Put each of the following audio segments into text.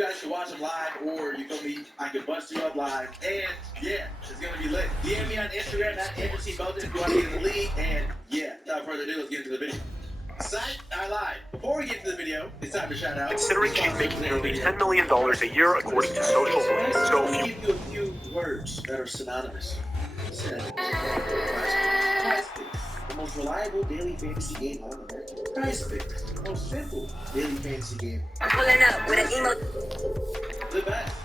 guys can watch them live, or you feel me, I can bust you up live. And yeah, it's gonna be lit. DM me on Instagram at Agency Belton if you want to get in the league. And yeah, without further ado, let's get into the video. Side, I lied. Before we get into the video, it's time to shout out. Considering she's making nearly $10 million a year according to social media. So let me give you a few words that are synonymous. The most reliable daily fantasy game on the market. Prize Picks, the most simple daily fantasy game. I'm pulling up with an emo. The best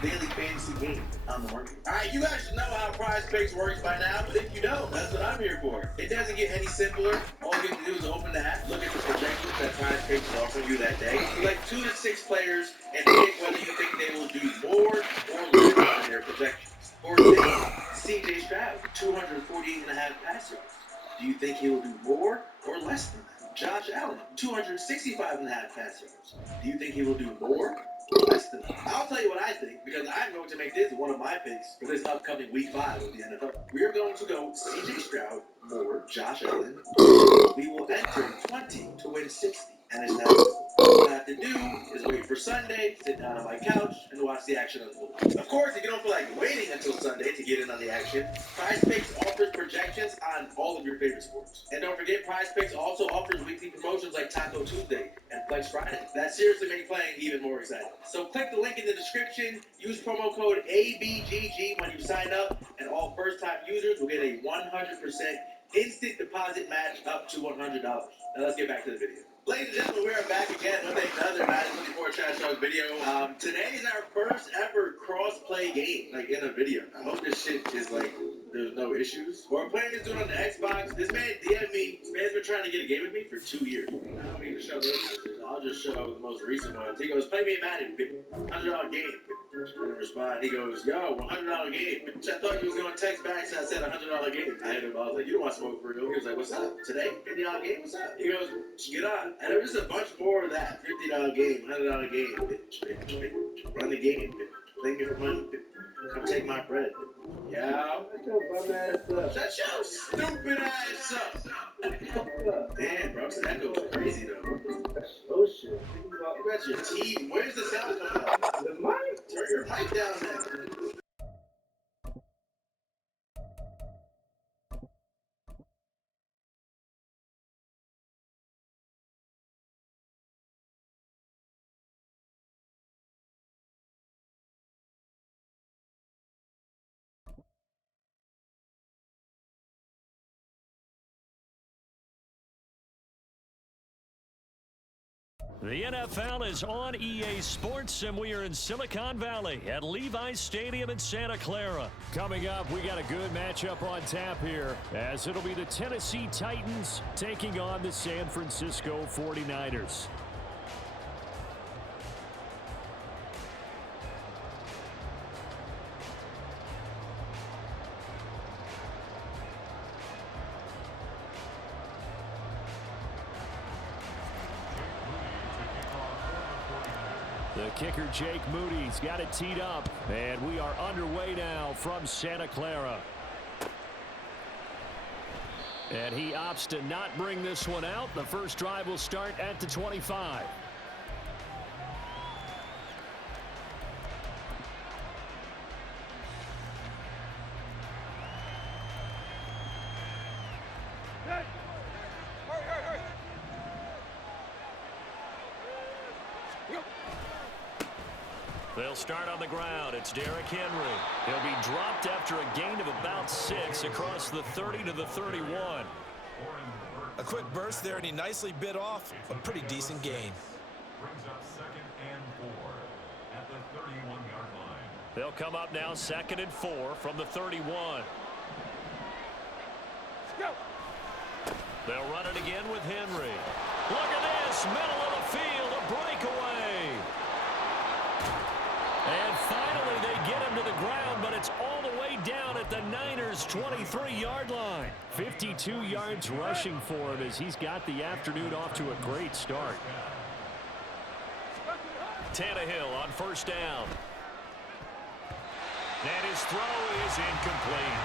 daily fantasy game on the market. Alright, you guys should know how Prize Picks works by now, but if you don't, that's what I'm here for. It doesn't get any simpler. All you have to do is open the app, look at the projections that Prize Picks is offering you that day. Select 2 to 6 players and pick whether you think they will do more or less than their projections. For example, CJ Stroud, 248.5 pass yards. Do you think he will do more or less than that? Josh Allen, 265.5 pass yards. Do you think he will do more or less than that? I'll tell you what I think, because I'm going to make this one of my picks for this upcoming Week 5 of the NFL. We are going to go CJ Stroud more Josh Allen. We will enter 20 to win 60. And it's that simple. All I have to do is wait for Sunday, sit down on my couch, and watch the action unfold. Of course, if you don't feel like waiting until Sunday to get in on the action, Prize Picks offers projections on all of your favorite sports. And don't forget, Prize Picks also offers weekly promotions like Taco Tuesday and Flex Friday. That seriously makes playing even more exciting. So click the link in the description, use promo code ABGG when you sign up, and all first-time users will get a 100% instant deposit match up to $100. Now let's get back to the video. Ladies and gentlemen, we are back again with another Madden 24 Trash Talk video. Today is our first ever cross-play game, like in a video. I hope this shit is like, there's no issues. We're playing this dude on the Xbox. This man DM'd me. This man's been trying to get a game with me for 2 years. I don't need to show those pictures. I'll just show the most recent ones. He goes, play me a Madden, $100 game. I respond, he goes, yo, $100 game. I thought you was going to text back, so I said $100 game. I was like, you don't want to smoke for real. He was like, what's up? Today? $50 game? What's up? He goes, get on. And there was just a bunch more of that. $50 game, $100 game. Run the game. Play me for money. Come take my bread. Yeah. Shut your bum ass up. Shut your stupid ass up. Damn, bro. That goes crazy, though. Oh, shit. You got your teeth. Where's the sound coming out? The mic? Turn your mic down there. The NFL is on EA Sports, and we are in Silicon Valley at Levi's Stadium in Santa Clara. Coming up, we got a good matchup on tap here, as it'll be the Tennessee Titans taking on the San Francisco 49ers. The kicker, Jake Moody's got it teed up, and we are underway now from Santa Clara. And he opts to not bring this one out. The first drive will start at the 25. They'll start on the ground. It's Derrick Henry. He'll be dropped after a gain of about 6 across the 30 to the 31. A quick burst there, and he nicely bit off a pretty decent gain. Brings up 2nd and 4 at the 31-yard line. They'll come up now 2nd and 4 from the 31. They'll run it again with Henry. Look at this, middle of the field, a breakaway. And finally, they get him to the ground, but it's all the way down at the Niners' 23-yard line. 52 yards rushing for him as he's got the afternoon off to a great start. Tannehill on first down. And his throw is incomplete.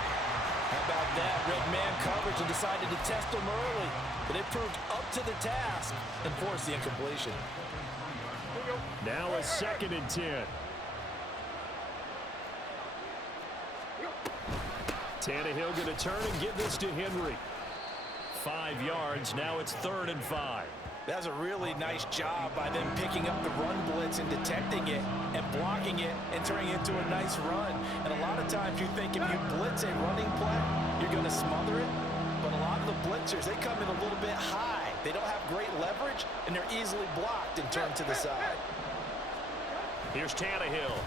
How about that? Red man coverage and decided to test him early, but it proved up to the task and forced the incompletion. Now a 2nd and 10. Tannehill going to turn and give this to Henry. 5 yards. Now it's 3rd and 5. That's a really nice job by them picking up the run blitz and detecting it and blocking it and turning it into a nice run. And a lot of times you think if you blitz a running play, you're going to smother it. But a lot of the blitzers, they come in a little bit high. They don't have great leverage, and they're easily blocked and turned to the side. Here's Tannehill.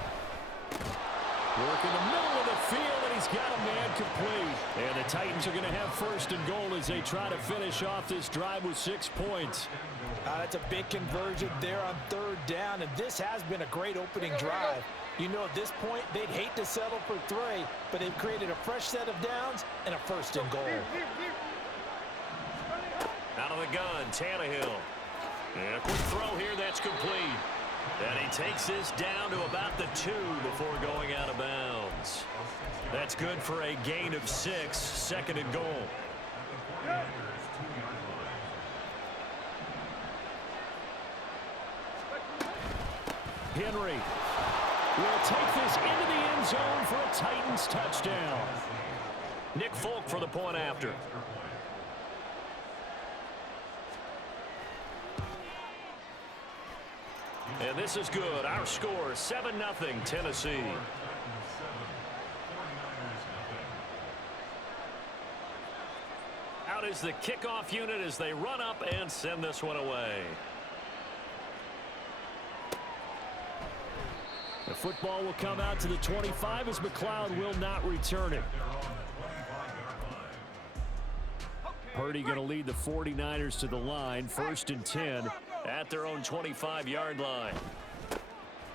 Work in the middle of the field, and he's got a man complete. And the Titans are going to have 1st and goal as they try to finish off this drive with 6 points. That's a big conversion there on 3rd down, and this has been a great opening drive. You know, at this point, they'd hate to settle for 3, but they've created a fresh set of downs and a 1st and goal. Out of the gun, Tannehill. And a quick throw here, that's complete. And he takes this down to about the 2 before going out of bounds. That's good for a gain of 6, 2nd and goal. Henry will take this into the end zone for a Titans touchdown. Nick Folk for the point after. And this is good. Our score, 7-0 Tennessee. Out is the kickoff unit as they run up and send this one away. The football will come out to the 25 as McLeod will not return it. Purdy going to lead the 49ers to the line, 1st and 10 at their own 25-yard line.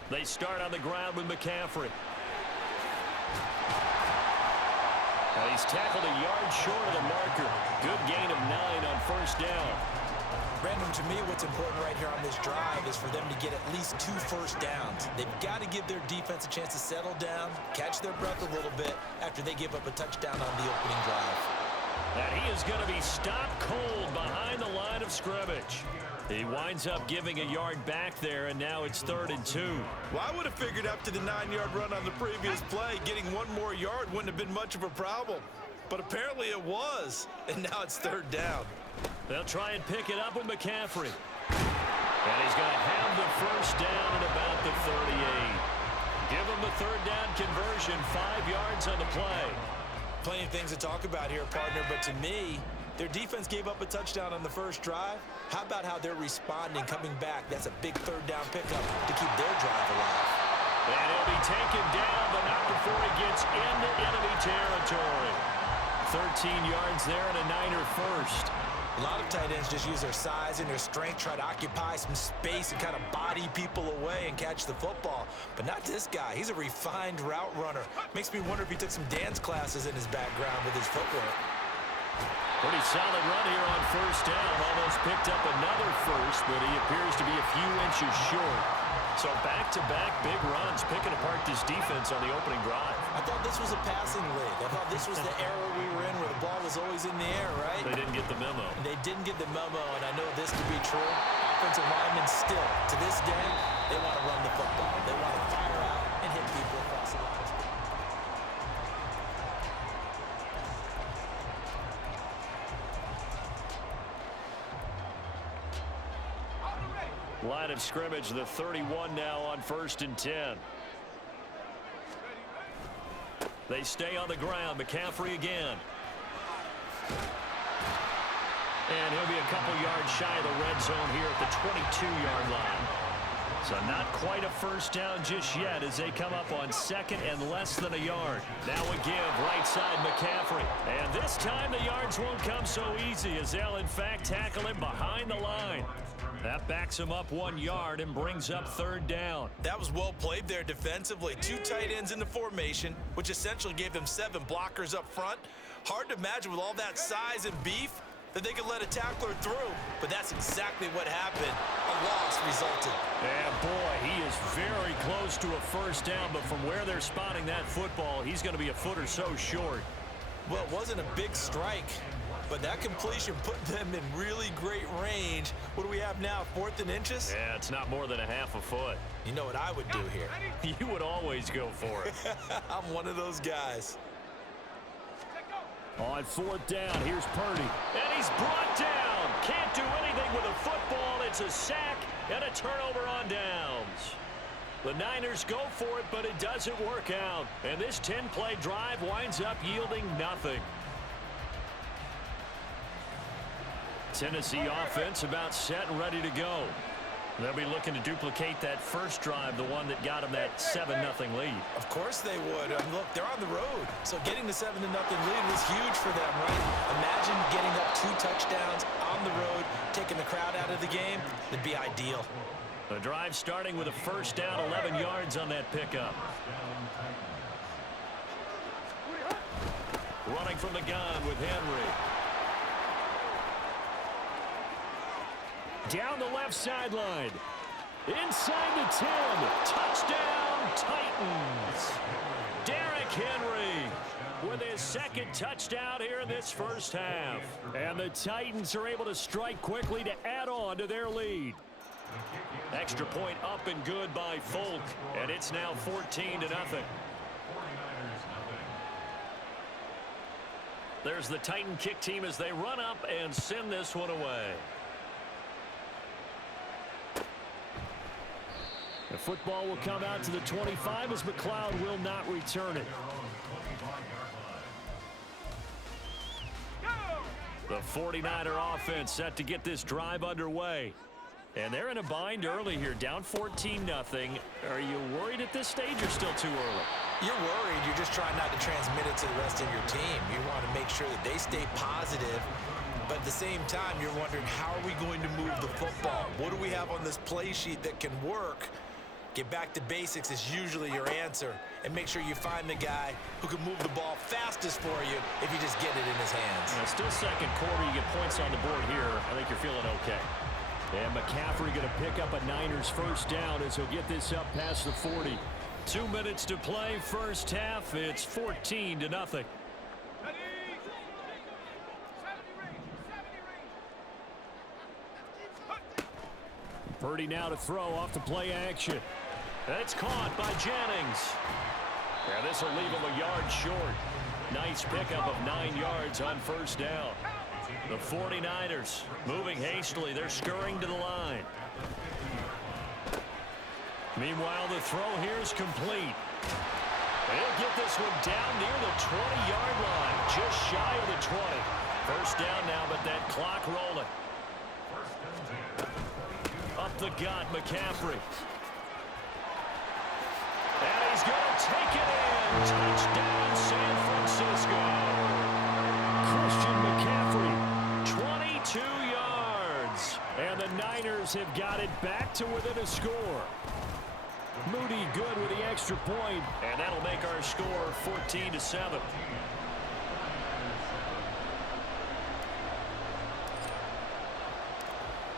They start on the ground with McCaffrey. And he's tackled a yard short of the marker. Good gain of 9 on 1st down. Brandon, to me, what's important right here on this drive is for them to get at least 2 first downs. They've got to give their defense a chance to settle down, catch their breath a little bit after they give up a touchdown on the opening drive. And he is going to be stopped cold behind the line of scrimmage. He winds up giving a yard back there, and now it's 3rd and 2. Well, I would have figured after the 9-yard run on the previous play, getting 1 more yard wouldn't have been much of a problem. But apparently it was, and now it's 3rd down. They'll try and pick it up with McCaffrey. And he's going to have the 1st down at about the 38. Give him the 3rd down conversion, 5 yards on the play. Plenty of things to talk about here, partner, but to me, their defense gave up a touchdown on the first drive. How about how they're responding, coming back? That's a big 3rd down pickup to keep their drive alive. And he'll be taken down, but not before he gets into enemy territory. 13 yards there and a Niner first. A lot of tight ends just use their size and their strength, try to occupy some space and kind of body people away and catch the football. But not this guy. He's a refined route runner. Makes me wonder if he took some dance classes in his background with his footwork. Pretty solid run here on 1st down. Almost picked up another first, but he appears to be a few inches short. So back-to-back big runs, picking apart this defense on the opening drive. I thought this was a passing league. I thought this was the era we were in where the ball was always in the air, right? They didn't get the memo. They didn't get the memo, and I know this to be true. Offensive linemen still, to this day, they want to run the football. They want to fire out and hit people across the line. Line of scrimmage, the 31 now on 1st and 10. They stay on the ground. McCaffrey again. And he'll be a couple yards shy of the red zone here at the 22-yard line. So not quite a 1st down just yet as they come up on 2nd and less than a yard. Now a give, right side McCaffrey. And this time the yards won't come so easy as they'll in fact tackle him behind the line. That backs him up 1 yard and brings up 3rd down. That was well played there defensively. 2 tight ends in the formation, which essentially gave them 7 blockers up front. Hard to imagine with all that size and beef that they could let a tackler through, but that's exactly what happened. A loss resulted. And boy, he is very close to a 1st down, but from where they're spotting that football, he's going to be a foot or so short. Well, it wasn't a big strike. but that completion put them in really great range. What do we have now, 4th and inches? Yeah, it's not more than a half a foot. You know what I would do here? You would always go for it. I'm one of those guys. On 4th down, here's Purdy. And he's brought down. Can't do anything with a football. It's a sack and a turnover on downs. The Niners go for it, but it doesn't work out. And this 10-play drive winds up yielding nothing. Tennessee offense about set and ready to go. They'll be looking to duplicate that first drive, the one that got them that 7-0 lead. Of course they would. Look, they're on the road, so getting the 7-0 lead was huge for them, right? Imagine getting up 2 touchdowns on the road, taking the crowd out of the game. It'd be ideal. The drive starting with a first down, 11 yards on that pickup. Running from the gun with Henry. Down the left sideline. Inside the 10. Touchdown, Titans. Derrick Henry with his second touchdown here in this first half. And the Titans are able to strike quickly to add on to their lead. Extra point up and good by Folk. And it's now 14-0. There's the Titan kick team as they run up and send this one away. The football will come out to the 25 as McLeod will not return it. The 49er offense set to get this drive underway. And they're in a bind early here, down 14-0. Are you worried at this stage or still too early? You're worried. You're just trying not to transmit it to the rest of your team. You want to make sure that they stay positive. But at the same time, you're wondering, how are we going to move the football? What do we have on this play sheet that can work? Get back to basics is usually your answer. And make sure you find the guy who can move the ball fastest for you if you just get it in his hands. Still second quarter. You get points on the board here. I think you're feeling okay. And McCaffrey going to pick up a Niners first down as he'll get this up past the 40. 2 minutes to play first half. It's 14-0. Purdy now to throw off the play action. That's caught by Jennings. Yeah, this will leave him a yard short. Nice pickup of 9 yards on first down. The 49ers moving hastily. They're scurrying to the line. Meanwhile, the throw here is complete. They'll get this one down near the 20-yard line, just shy of the 20. First down now, but that clock rolling. Up the gut, McCaffrey. And he's going to take it in. Touchdown, San Francisco. Christian McCaffrey, 22 yards. And the Niners have got it back to within a score. Moody good with the extra point, and that'll make our score 14-7.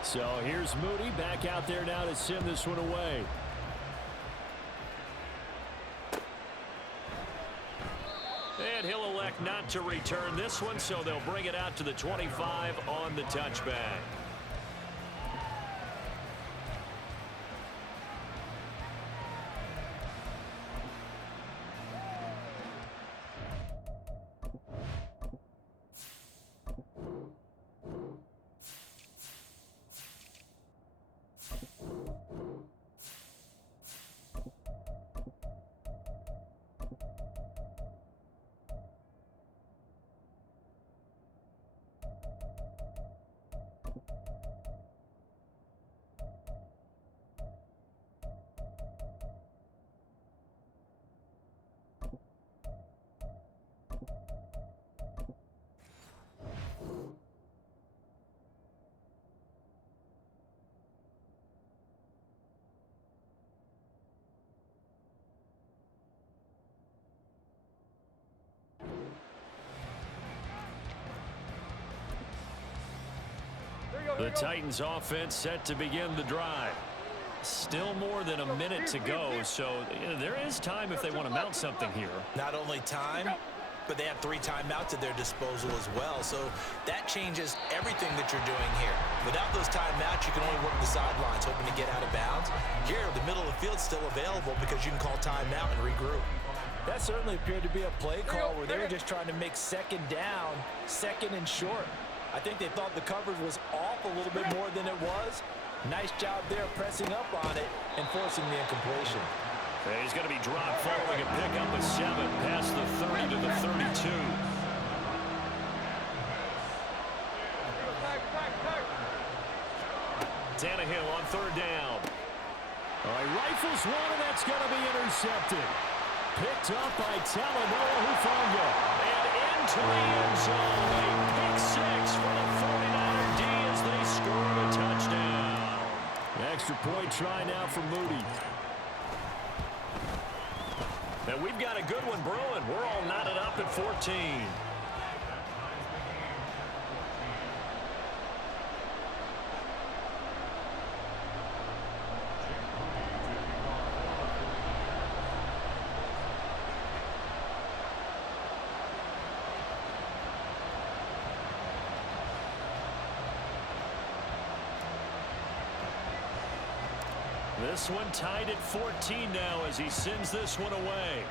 So here's Moody back out there now to send this one away. And he'll elect not to return this one, so they'll bring it out to the 25 on the touchback. The Titans offense set to begin the drive. Still more than a minute to go, so there is time if they want to mount something here. Not only time, but they had 3 timeouts at their disposal as well. So that changes everything that you're doing here. Without those timeouts, you can only work the sidelines, hoping to get out of bounds. Here, the middle of the field's still available because you can call timeout and regroup. That certainly appeared to be a play call where they were just trying to make second down, second and short. I think they thought the coverage was off a little bit more than it was. Nice job there pressing up on it and forcing the incompletion. He's going to be dropped following a pickup of 7 past the 30 to the 32. Tannehill on 3rd down. All right, rifles one, and that's going to be intercepted. Picked up by Talanoa Hufanga. And into the end zone. A pick 6 for the 49er D as they score a touchdown. Extra point try now for Moody. And we've got a good one brewing. We're all knotted up at 14. This one tied at 14 now as he sends this one away.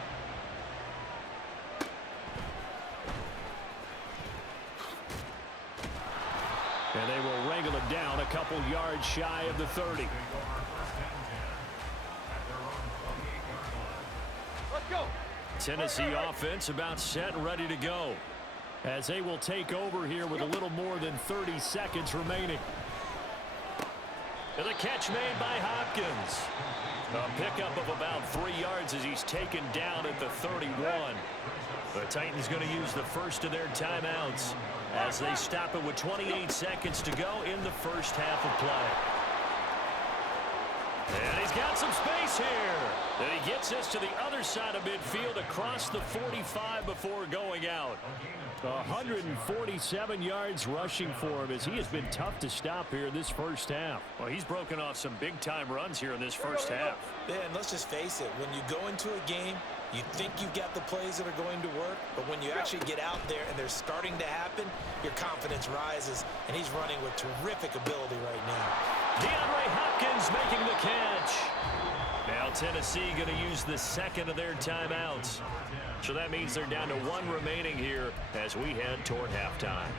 And they will wrangle it down a couple yards shy of the 30. Let's go. Tennessee offense about set and ready to go as they will take over here with a little more than 30 seconds remaining. And the catch made by Hopkins. A pickup of about 3 yards as he's taken down at the 31. The Titans going to use the first of their timeouts as they stop it with 28 seconds to go in the first half of play. And he's got some space here. And he gets us to the other side of midfield across the 45 before going out. 147 yards rushing for him as he has been tough to stop here this first half. Well, he's broken off some big-time runs here in this first half. Yeah, and let's just face it. When you go into a game, you think you've got the plays that are going to work, but when you actually get out there and they're starting to happen, your confidence rises, and he's running with terrific ability right now. DeAndre Hopkins making the catch. Now Tennessee going to use the second of their timeouts. So that means they're down to 1 remaining here as we head toward halftime.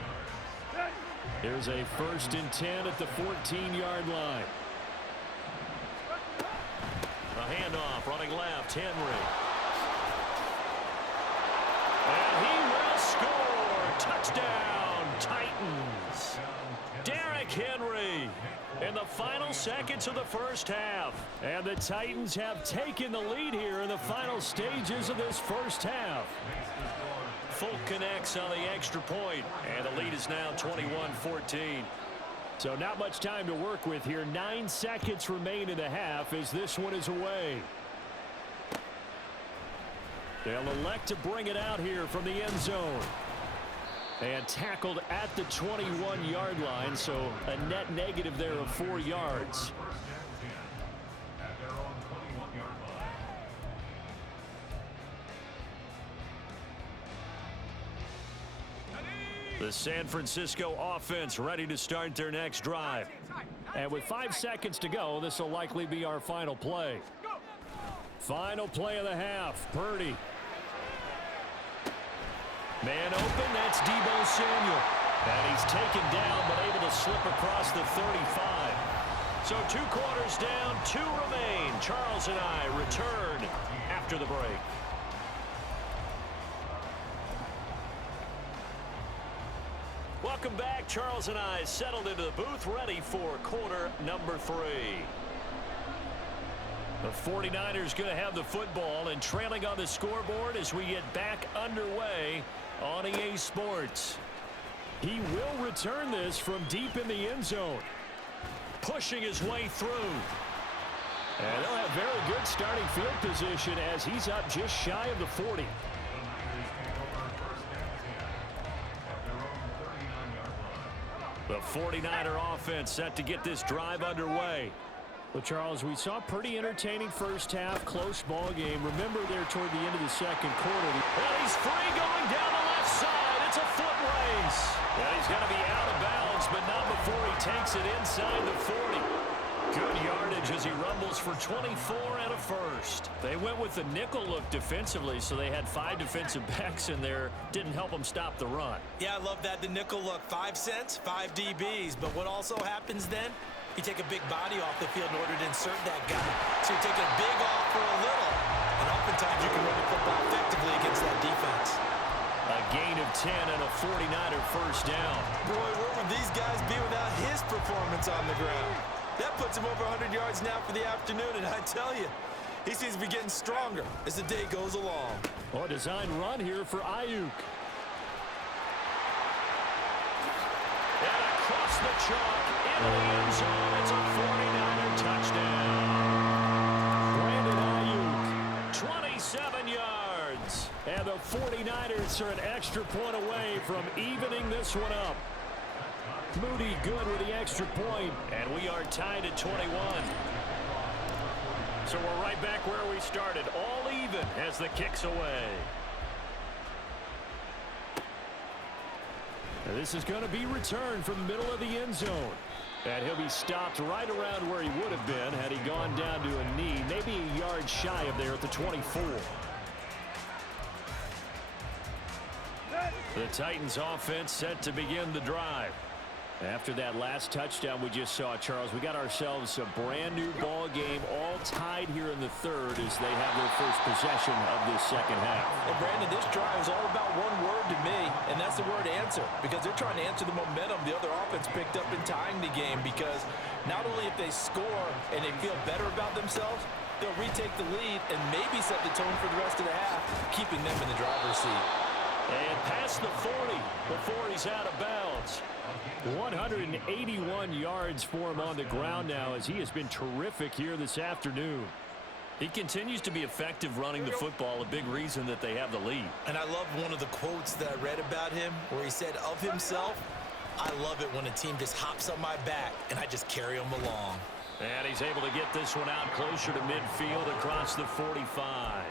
Here's a 1st and 10 at the 14-yard line. A handoff running left, Henry. And he will score. Touchdown, Titans. Derrick Henry in the final seconds of the first half. And the Titans have taken the lead here in the final stages of this first half. Folk connects on the extra point, and the lead is now 21-14. So not much time to work with here. 9 seconds remain in the half as this one is away. They'll elect to bring it out here from the end zone. And tackled at the 21-yard line, so a net negative there of 4 yards. The San Francisco offense ready to start their next drive. And with 5 seconds to go, this will likely be our final play. Final play of the half, Purdy. Man open, that's Deebo Samuel. And he's taken down, but able to slip across the 35. So 2 quarters down, 2 remain. Charles and I return after the break. Welcome back. Charles and I settled into the booth, ready for quarter number 3. The 49ers going to have the football and trailing on the scoreboard as we get back underway on EA Sports. He will return this from deep in the end zone. Pushing his way through. And they'll have very good starting field position as he's up just shy of the 40. The 49er offense set to get this drive underway. Well, Charles, we saw a pretty entertaining first half, close ball game. Remember there toward the end of the second quarter. And he's free going down the left side. It's a foot race. And he's going to be out of bounds, but not before he takes it inside the 40. Good yardage as he rumbles for 24 and a first. They went with the nickel look defensively, so they had 5 defensive backs in there. Didn't help them stop the run. Yeah, I love that, the nickel look. 5 cents, 5 DBs. But what also happens then? You take a big body off the field in order to insert that guy. So you're taking a big off for a little. And oftentimes you can run the football effectively against that defense. A gain of 10 and a 49er first down. Boy, where would these guys be without his performance on the ground? That puts him over 100 yards now for the afternoon, and I tell you, he seems to be getting stronger as the day goes along. Oh, a design run here for Ayuk. And across the chalk, into the end zone, it's a 49er touchdown. Brandon Ayuk, 27 yards. And the 49ers are an extra point away from evening this one up. Moody good with the extra point, and we are tied at 21. So we're right back where we started, all even as the kick's away. And this is going to be returned from the middle of the end zone. And he'll be stopped right around where he would have been had he gone down to a knee, maybe a yard shy of there at the 24. The Titans offense set to begin the drive. After that last touchdown we just saw, Charles, we got ourselves a brand new ball game, all tied here in the third as they have their first possession of this second half. And Brandon, this drive is all about one word to me, and that's the word answer, because they're trying to answer the momentum the other offense picked up in tying the game, because not only if they score and they feel better about themselves, they'll retake the lead and maybe set the tone for the rest of the half, keeping them in the driver's seat. And past the 40 before he's out of bounds. 181 yards for him on the ground now as he has been terrific here this afternoon. He continues to be effective running the football, a big reason that they have the lead. And I love one of the quotes that I read about him where he said of himself, "I love it when a team just hops on my back and I just carry them along." And he's able to get this one out closer to midfield across the 45.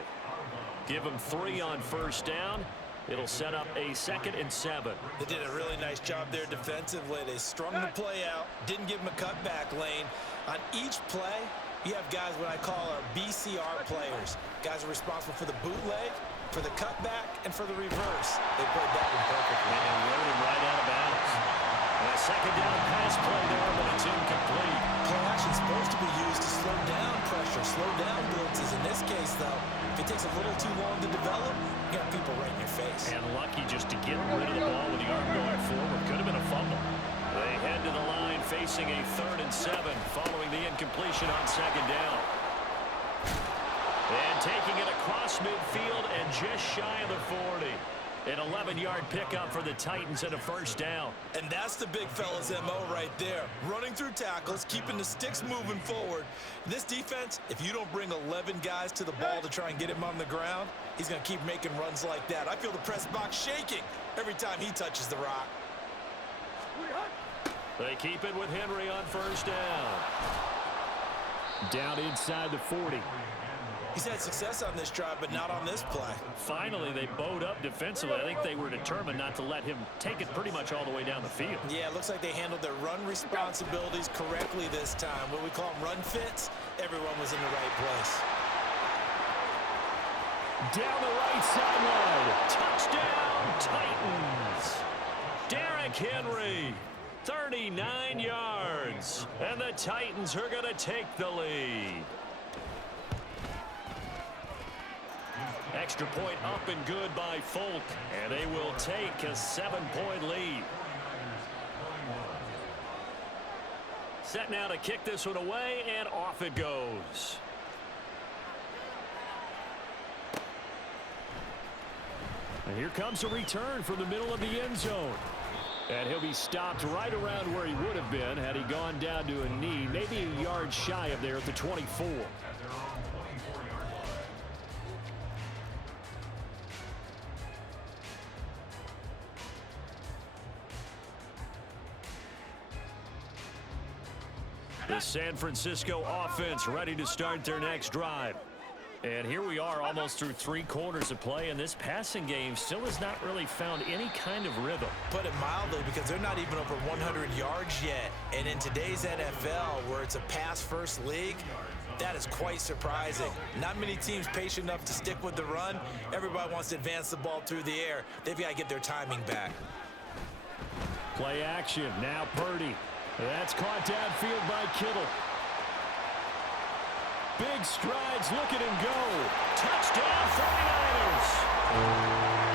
Give him 3 on first down. It'll set up a 2nd and 7. They did a really nice job there defensively. They strung the play out, didn't give him a cutback lane. On each play, you have guys what I call our BCR players. Guys are responsible for the bootleg, for the cutback, and for the reverse. They played that one perfectly. And rode him right out of bounds. And a 2nd down pass play there, but it's incomplete. Play action is supposed to be used to slow down pressure, slow down blitzes. In this case, though, if it takes a little too long to develop, you got people right in your face. And lucky just to get rid of the ball with the arm going forward. Could have been a fumble. They head to the line facing a 3rd and 7 following the incompletion on 2nd down. And taking it across midfield and just shy of the 40. An 11-yard pickup for the Titans and a first down. And that's the big fella's MO right there. Running through tackles, keeping the sticks moving forward. This defense, if you don't bring 11 guys to the ball to try and get him on the ground, he's going to keep making runs like that. I feel the press box shaking every time he touches the rock. They keep it with Henry on first down. Down inside the 40. He's had success on this drive, but not on this play. Finally, they bowed up defensively. I think they were determined not to let him take it pretty much all the way down the field. Yeah, it looks like they handled their run responsibilities correctly this time. What we call them run fits, everyone was in the right place. Down the right sideline. Touchdown, Titans. Derrick Henry, 39 yards. And the Titans are going to take the lead. Extra point up and good by Folk, and they will take a 7-point lead. Set now to kick this one away, and off it goes. And here comes a return from the middle of the end zone. And he'll be stopped right around where he would have been had he gone down to a knee, maybe a yard shy of there at the 24. The San Francisco offense ready to start their next drive. And here we are almost through 3 quarters of play, and this passing game still has not really found any kind of rhythm. Put it mildly, because they're not even over 100 yards yet. And in today's NFL, where it's a pass-first league, that is quite surprising. Not many teams patient enough to stick with the run. Everybody wants to advance the ball through the air. They've got to get their timing back. Play action. Now Purdy. That's caught downfield by Kittle. Big strides. Look at him go. Touchdown 49ers.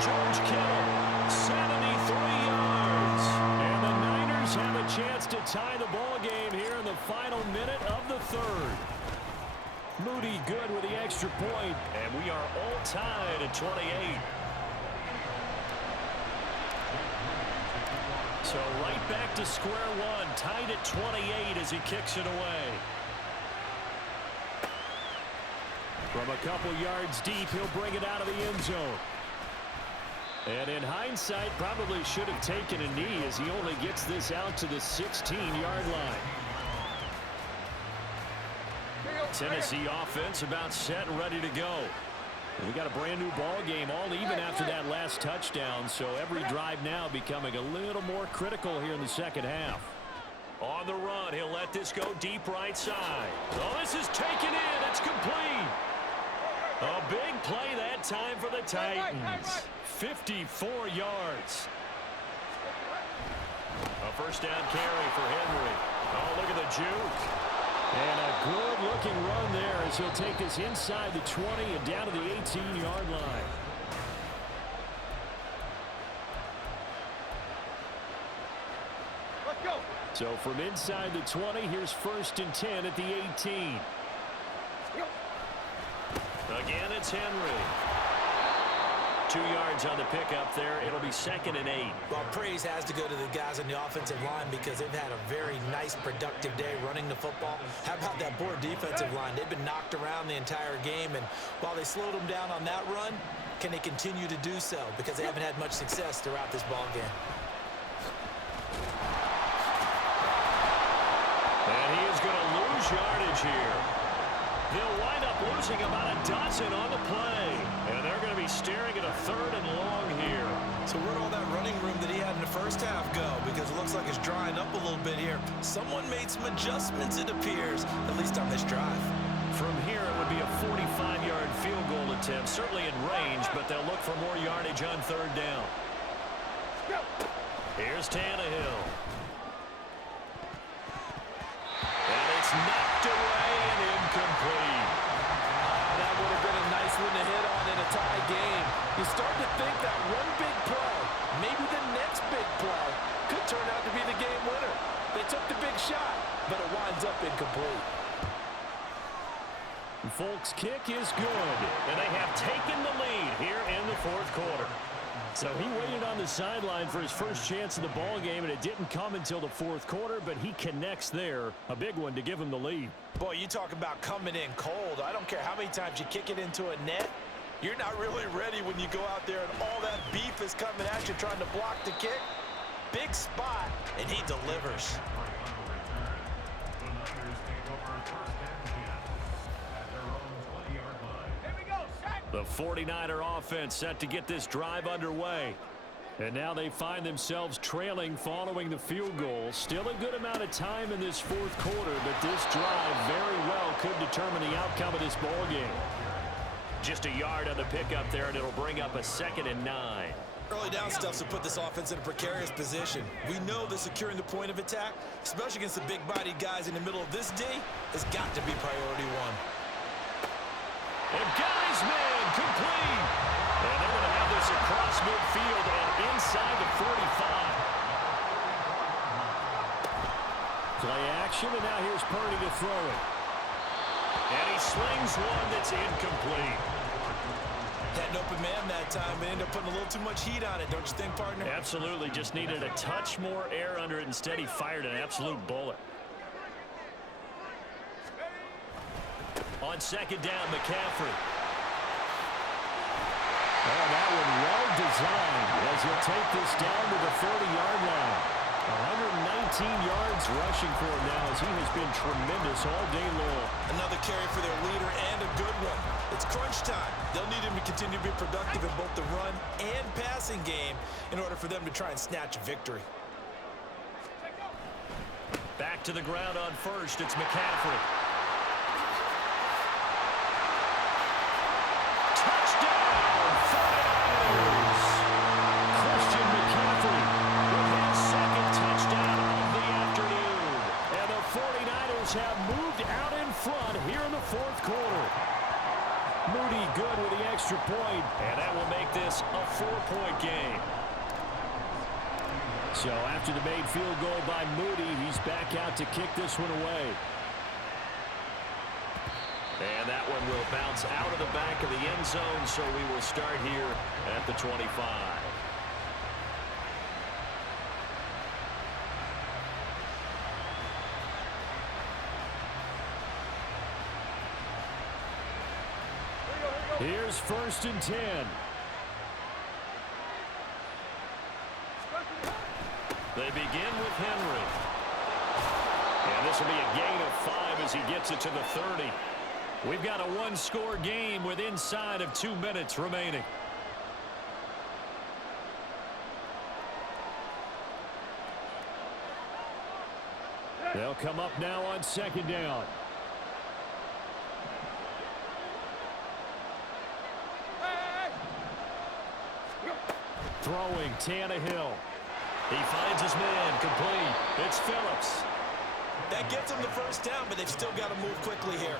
George Kittle, 73 yards. And the Niners have a chance to tie the ball game here in the final minute of the third. Moody good with the extra point, and we are all tied at 28. So right back to square one, tied at 28 as he kicks it away. From a couple yards deep, he'll bring it out of the end zone. And in hindsight, probably should have taken a knee as he only gets this out to the 16-yard line. Tennessee offense about set and ready to go. And we got a brand new ball game, all even after that last touchdown, so every drive now becoming a little more critical here in the second half. On the run, he'll let this go deep right side. Oh, this is taken in. It's complete. A big play that time for the Titans. 54 yards. A first down carry for Henry. Oh, look at the juke. And a good-looking run there as he'll take this inside the 20 and down to the 18-yard line. Let's go. So from inside the 20, here's 1st and 10 at the 18. Again, it's Henry. 2 yards on the pickup there. It'll be 2nd and 8. Well, praise has to go to the guys on the offensive line because they've had a very nice, productive day running the football. How about that poor defensive line? They've been knocked around the entire game, and while they slowed them down on that run, can they continue to do so? Because they haven't had much success throughout this ball game. And he is going to lose yardage here. They'll wind up losing about a dozen on the play. And they're going to be staring at a 3rd and long here. So where'd all that running room that he had in the first half go? Because it looks like it's drying up a little bit here. Someone made some adjustments, it appears, at least on this drive. From here, it would be a 45-yard field goal attempt, certainly in range, but they'll look for more yardage on 3rd down. Here's Tannehill. And it's knocked away and incomplete. That would have been a nice one to hit on in a tie game. You start to think that one big play, maybe the next big play, could turn out to be the game winner. They took the big shot, but it winds up incomplete. Folks' kick is good, and they have taken the lead here in the 4th quarter. So he waited on the sideline for his first chance of the ball game, and it didn't come until the 4th quarter, but he connects there. A big one to give him the lead. Boy, you talk about coming in cold. I don't care how many times you kick it into a net. You're not really ready when you go out there and all that beef is coming at you trying to block the kick. Big spot, and he delivers. The Niners take over 1st and 10 at their own 20-yard line. Here we go. Sack. The 49er offense set to get this drive underway. And now they find themselves trailing following the field goal. Still a good amount of time in this 4th quarter, but this drive very well could determine the outcome of this ball game. Just a yard on the pickup there, and it'll bring up a 2nd and 9. Early down stuff to put this offense in a precarious position. We know that securing the point of attack, especially against the big-bodied guys in the middle of this D, has got to be priority one. And Guy's man complete. And they're going to have this across midfield and inside the 45. Play action, and now here's Purdy to throw it. And he slings one that's incomplete. Had an open man that time, but ended up putting a little too much heat on it, don't you think, partner? Absolutely, just needed a touch more air under it. Instead, he fired an absolute bullet. On 2nd down, McCaffrey. Oh, that one well designed as he'll take this down to the 30-yard line. 119 yards rushing for him now as he has been tremendous all day long. Another carry for their leader and a good one. It's crunch time. They'll need him to continue to be productive in both the run and passing game in order for them to try and snatch a victory. Back to the ground on first. It's McCaffrey. Touchdown! 49ers! Christian McCaffrey with his second touchdown of the afternoon. And the 49ers have moved out in front here in the fourth quarter. Moody good with the extra point, and that will make this a 4-point game. So after the made field goal by Moody, he's back out to kick this one away. And that one will bounce out of the back of the end zone, so we will start here at the 25. Here's 1st and 10. They begin with Henry. And this will be a gain of 5 as he gets it to the 30. We've got a one-score game with inside of 2 minutes remaining. They'll come up now on 2nd down. Throwing Tannehill. He finds his man, complete. It's Phillips. That gets them the first down, but they've still got to move quickly here.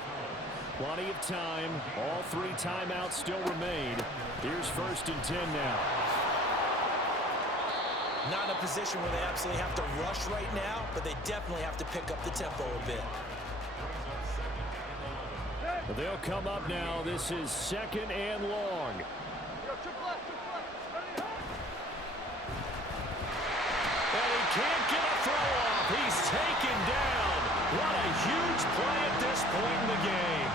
Plenty of time. All 3 timeouts still remain. Here's 1st and 10 now. Not in a position where they absolutely have to rush right now, but they definitely have to pick up the tempo a bit. They'll come up now. This is 2nd and long. And he can't get a throw off. He's taken down. What a huge play at this point in the game.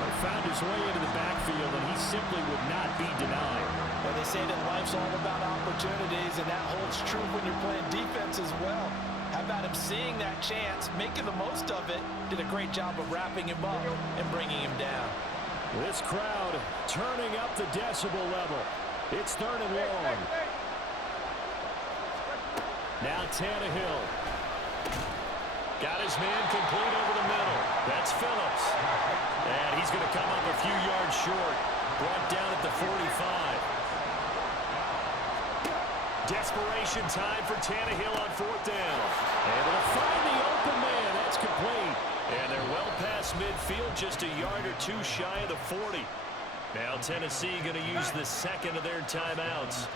He found his way into the backfield, and he simply would not be denied. Well, they say that life's all about opportunities, and that holds true when you're playing defense as well. How about him seeing that chance, making the most of it, did a great job of wrapping him up and bringing him down. This crowd turning up the decibel level. It's 3rd and long. Now Tannehill. Got his man complete over the middle. That's Phillips. And he's going to come up a few yards short. Brought down at the 45. Desperation time for Tannehill on 4th down. Able to find the open man. That's complete. And they're well past midfield, just a yard or 2 shy of the 40. Now Tennessee going to use the 2nd of their timeouts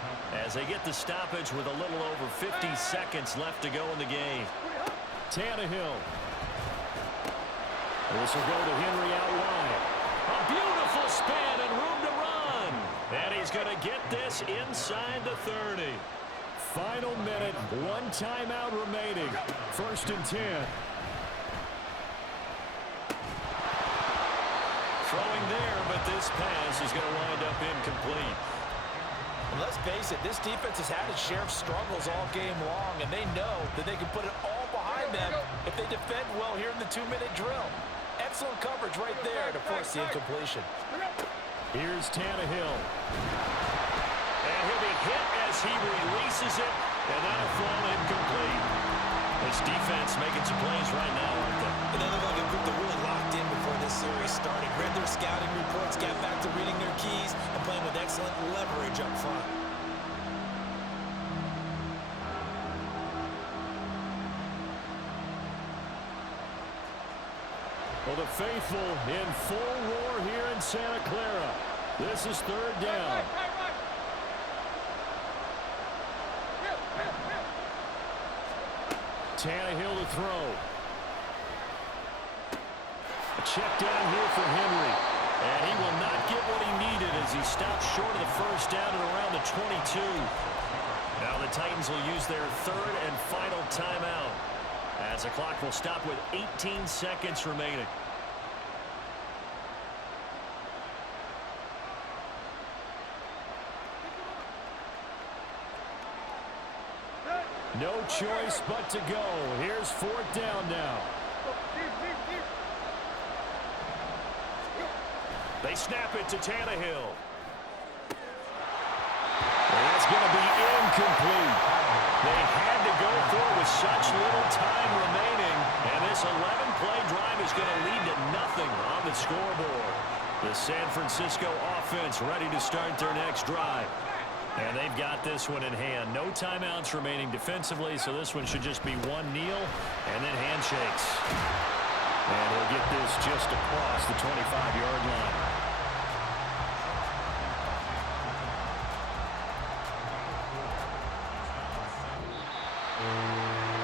as they get the stoppage with a little over 50 seconds left to go in the game. Tannehill. This will go to Henry out wide. A beautiful spin and room to run. And he's going to get this inside the 30. Final minute, 1 timeout remaining. 1st and 10. Throwing there, but this pass is going to wind up incomplete. And let's face it, this defense has had its share of struggles all game long, and they know that they can put it all behind them if they defend well here in the 2-minute drill. Excellent coverage right there to force the incompletion. Here's Tannehill. And he'll be hit as he releases it, and that'll fall incomplete. This defense making some plays right now, aren't they? And they look like a group that really locked in before this series started. Read their scouting reports, got back to reading their keys, and playing with excellent leverage up front. Well, the faithful in full roar here in Santa Clara. This is 3rd down. Tannehill to throw. A check down here for Henry. And he will not get what he needed as he stopped short of the 1st down at around the 22. Now the Titans will use their 3rd and final timeout as the clock will stop with 18 seconds remaining. No choice but to go. Here's fourth down now. They snap it to Tannehill. And that's going to be incomplete. They had to go for it with such little time remaining. And this 11-play drive is going to lead to nothing on the scoreboard. The San Francisco offense ready to start their next drive. And they've got this one in hand. No timeouts remaining defensively, so this one should just be one kneel and then handshakes. And he'll get this just across the 25-yard line.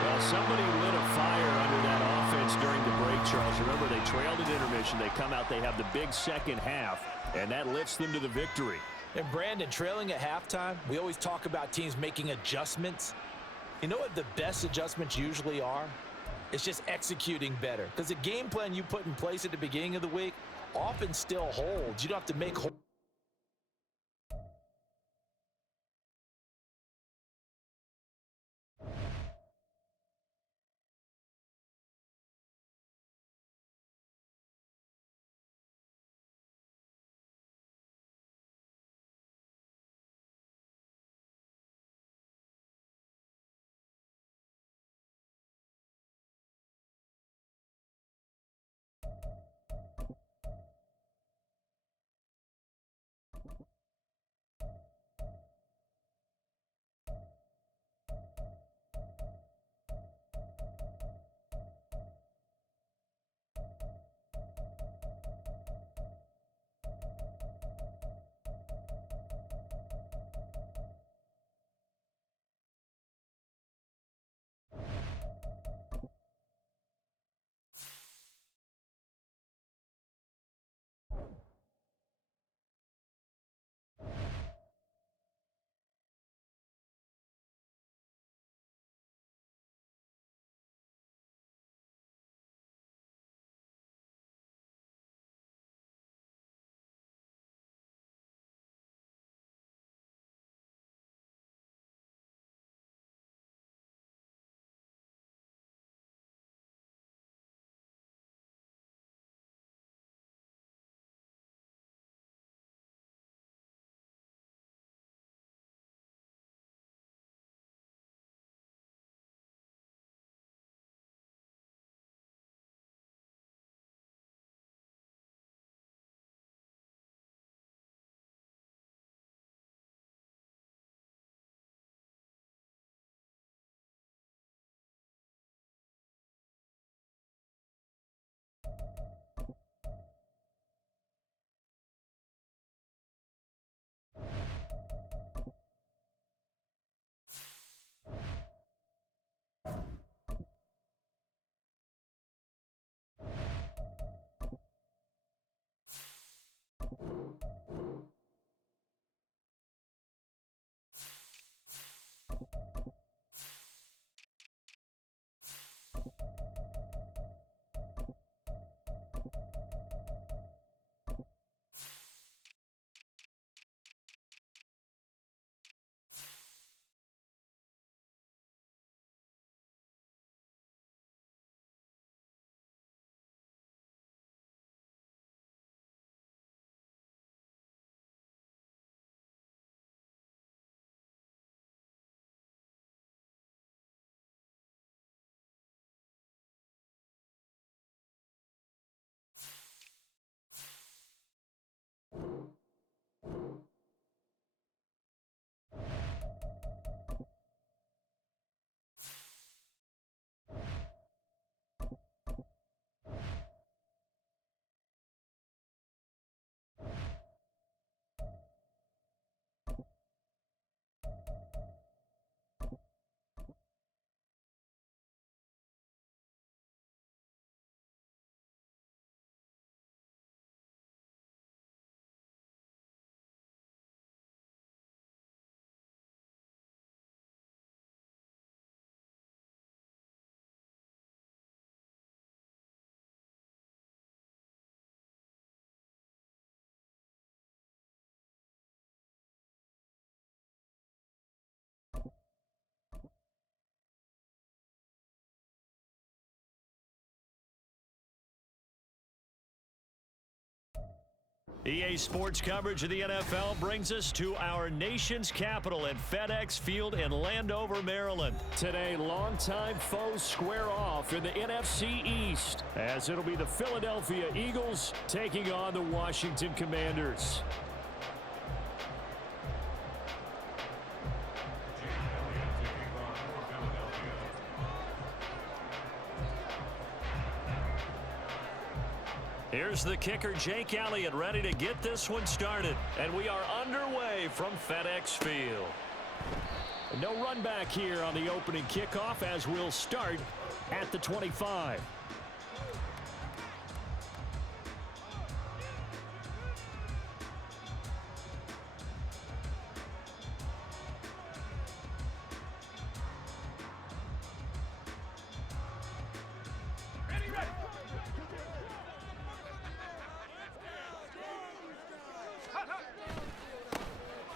Well, somebody lit a fire under that offense during the break, Charles. Remember, they trailed at intermission. They come out, they have the big second half, and that lifts them to the victory. And Brandon, trailing at halftime, we always talk about teams making adjustments. You know what the best adjustments usually are? It's just executing better. Because the game plan you put in place at the beginning of the week often still holds. You don't have to make EA Sports coverage of the NFL brings us to our nation's capital at FedEx Field in Landover, Maryland. Today, longtime foes square off in the NFC East, as it'll be the Philadelphia Eagles taking on the Washington Commanders. Here's the kicker, Jake Elliott, ready to get this one started. And we are underway from FedEx Field. No run back here on the opening kickoff as we'll start at the 25.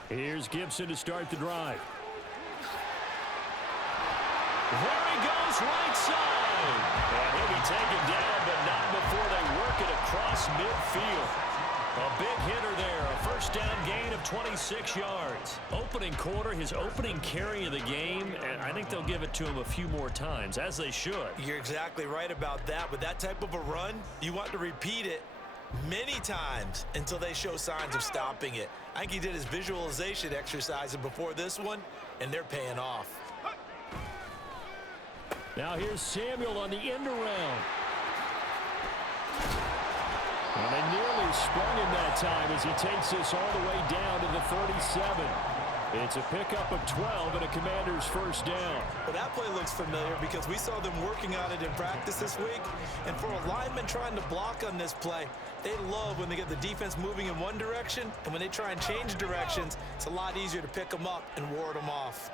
Here's Gibson to start the drive. There he goes, right side. And he'll be taken down, but not before they work it across midfield. A big hitter there, a first down gain of 26 yards. Opening quarter, his opening carry of the game, and I think they'll give it to him a few more times, as they should. You're exactly right about that. With that type of a run, you want to repeat it many times until they show signs of stopping it. I think he did his visualization exercises before this one, and they're paying off. Now here's Samuel on the end around. And they nearly sprung him that time as he takes this all the way down to the 37. It's a pickup of 12 and a Commander's first down. Well, that play looks familiar because we saw them working on it in practice this week. And for a lineman trying to block on this play, they love when they get the defense moving in one direction. And when they try and change directions, it's a lot easier to pick them up and ward them off.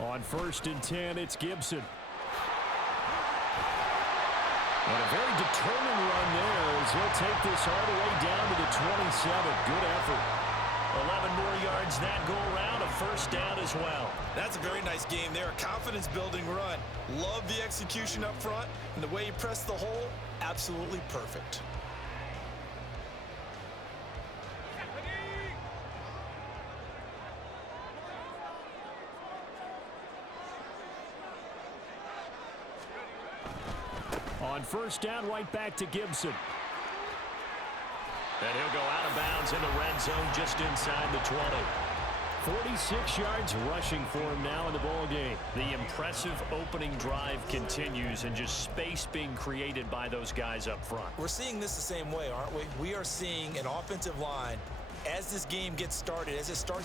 On 1st and 10, it's Gibson. And a very determined run there as he'll take this all the way down to the 27. Good effort. 11 more yards that go around, a first down as well. That's a very nice game there, a confidence-building run. Love the execution up front, and the way he pressed the hole, absolutely perfect. On 1st down, right back to Gibson. And he'll go out of bounds in the red zone just inside the 20. 46 yards rushing for him now in the ball game. The impressive opening drive continues and just space being created by those guys up front. We're seeing this the same way, aren't we? We are seeing an offensive line as this game gets started, as it starts